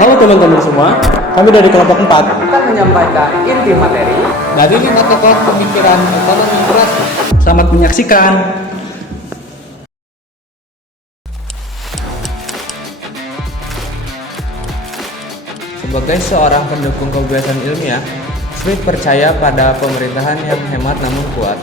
Halo teman-teman semua, kami dari kelompok 4 akan menyampaikan inti materi dari 5 tokoh pemikiran ekonomi kurasi. Selamat menyaksikan. Sebagai seorang pendukung kebebasan ilmiah, Smith percaya pada pemerintahan yang hemat namun kuat.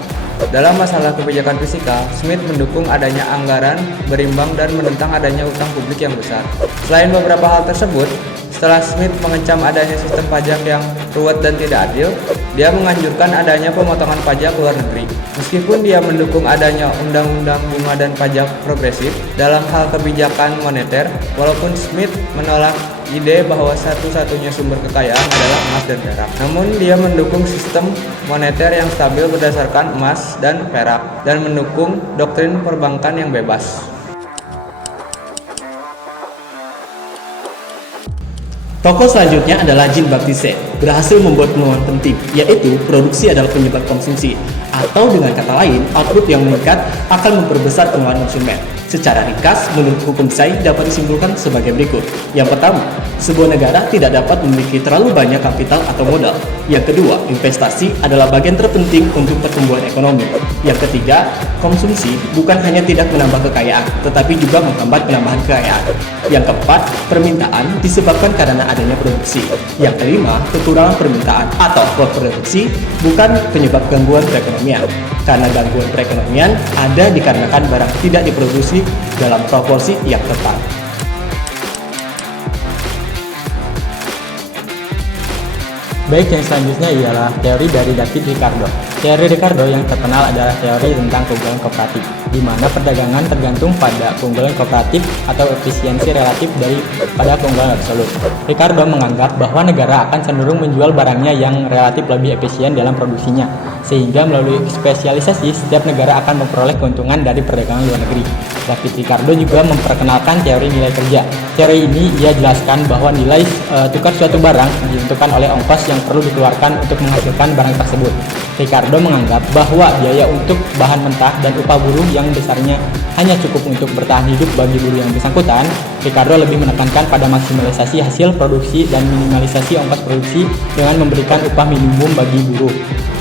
Dalam masalah kebijakan fiskal, Smith mendukung adanya anggaran berimbang dan menentang adanya utang publik yang besar. Selain beberapa hal tersebut, setelah Smith mengecam adanya sistem pajak yang ruwet dan tidak adil, dia menganjurkan adanya pemotongan pajak luar negeri. Meskipun dia mendukung adanya undang-undang bunga dan pajak progresif dalam hal kebijakan moneter, walaupun Smith menolak ide bahwa satu-satunya sumber kekayaan adalah emas dan perak. Namun dia mendukung sistem moneter yang stabil berdasarkan emas dan perak dan mendukung doktrin perbankan yang bebas. Tokoh selanjutnya adalah Jean Baptiste, berhasil membuat penemuan penting, yaitu produksi adalah penyebab konsumsi, atau dengan kata lain, output yang meningkat akan memperbesar pengeluaran konsumen. Secara ringkas, menurut hukum Say dapat disimpulkan sebagai berikut. Yang pertama, sebuah negara tidak dapat memiliki terlalu banyak kapital atau modal. Yang kedua, investasi adalah bagian terpenting untuk pertumbuhan ekonomi. Yang ketiga, konsumsi bukan hanya tidak menambah kekayaan, tetapi juga menghambat penambahan kekayaan. Yang keempat, permintaan disebabkan karena adanya produksi. Yang kelima, kekurangan permintaan atau overproduksi bukan penyebab gangguan perekonomian. Karena gangguan perekonomian ada dikarenakan barang tidak diproduksi dalam proporsi yang tepat. Baik, yang selanjutnya ialah teori dari David Ricardo. Teori Ricardo yang terkenal adalah teori tentang keunggulan kooperatif, di mana perdagangan tergantung pada keunggulan kooperatif atau efisiensi relatif daripada keunggulan absolut. Ricardo menganggap bahwa negara akan cenderung menjual barangnya yang relatif lebih efisien dalam produksinya, sehingga melalui spesialisasi setiap negara akan memperoleh keuntungan dari perdagangan luar negeri. David Ricardo juga memperkenalkan teori nilai kerja. Teori ini ia jelaskan bahwa nilai tukar suatu barang ditentukan oleh ongkos yang perlu dikeluarkan untuk menghasilkan barang tersebut. Ricardo menganggap bahwa biaya untuk bahan mentah dan upah buruh yang besarnya hanya cukup untuk bertahan hidup bagi buruh yang bersangkutan. Ricardo lebih menekankan pada maksimalisasi hasil produksi dan minimalisasi ongkos produksi dengan memberikan upah minimum bagi buruh.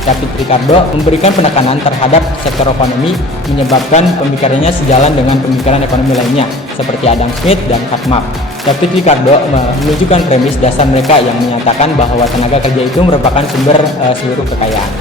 David Ricardo memberikan penekanan terhadap sektor ekonomi, menyebabkan pemikirannya sejalan dengan pemikiran ekonomi lainnya, seperti Adam Smith dan Karl Marx. David Ricardo menunjukkan premis dasar mereka yang menyatakan bahwa tenaga kerja itu merupakan sumber seluruh kekayaan.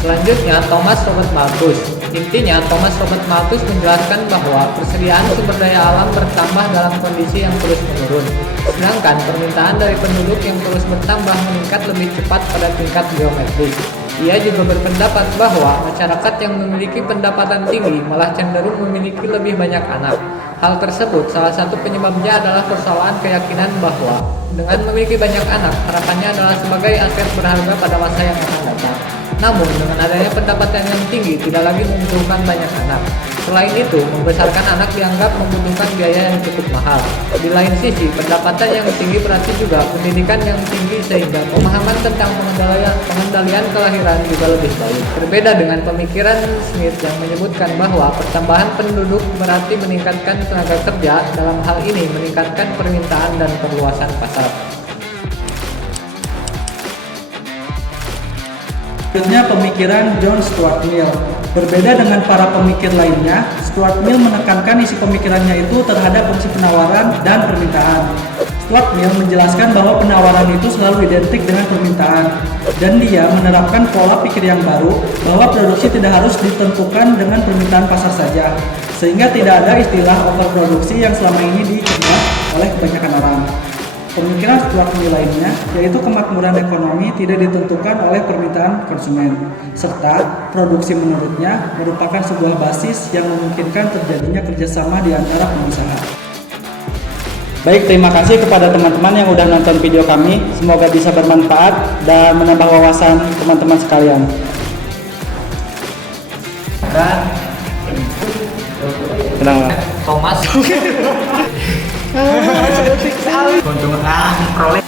Selanjutnya, Thomas Robert Malthus. Intinya, Thomas Robert Malthus menjelaskan bahwa persediaan sumber daya alam bertambah dalam kondisi yang terus menurun, sedangkan permintaan dari penduduk yang terus bertambah meningkat lebih cepat pada tingkat geometris. Ia juga berpendapat bahwa masyarakat yang memiliki pendapatan tinggi malah cenderung memiliki lebih banyak anak. Hal tersebut salah satu penyebabnya adalah persoalan keyakinan bahwa dengan memiliki banyak anak, harapannya adalah sebagai aset berharga pada masa yang akan datang. Namun, dengan adanya pendapatan yang tinggi tidak lagi membutuhkan banyak anak. Selain itu, membesarkan anak dianggap membutuhkan biaya yang cukup mahal. Di lain sisi, pendapatan yang tinggi berarti juga pendidikan yang tinggi sehingga pemahaman tentang pengendalian kelahiran juga lebih baik. Berbeda dengan pemikiran Smith yang menyebutkan bahwa pertambahan penduduk berarti meningkatkan tenaga kerja, dalam hal ini meningkatkan permintaan dan perluasan pasar. Selanjutnya pemikiran John Stuart Mill. Berbeda dengan para pemikir lainnya, Stuart Mill menekankan isi pemikirannya itu terhadap fungsi penawaran dan permintaan. Stuart Mill menjelaskan bahwa penawaran itu selalu identik dengan permintaan, dan dia menerapkan pola pikir yang baru bahwa produksi tidak harus ditentukan dengan permintaan pasar saja, sehingga tidak ada istilah overproduksi yang selama ini dikenal oleh kebanyakan orang. Pemikiran Stuart Mill lainnya, yaitu kemakmuran ekonomi tidak ditentukan oleh permintaan konsumen, serta produksi menurutnya merupakan sebuah basis yang memungkinkan terjadinya kerjasama di antara pengusaha. Baik, terima kasih kepada teman-teman yang udah nonton video kami. Semoga bisa bermanfaat dan menambah wawasan teman-teman sekalian. Dan Kenapa? Thomas Untung memperoleh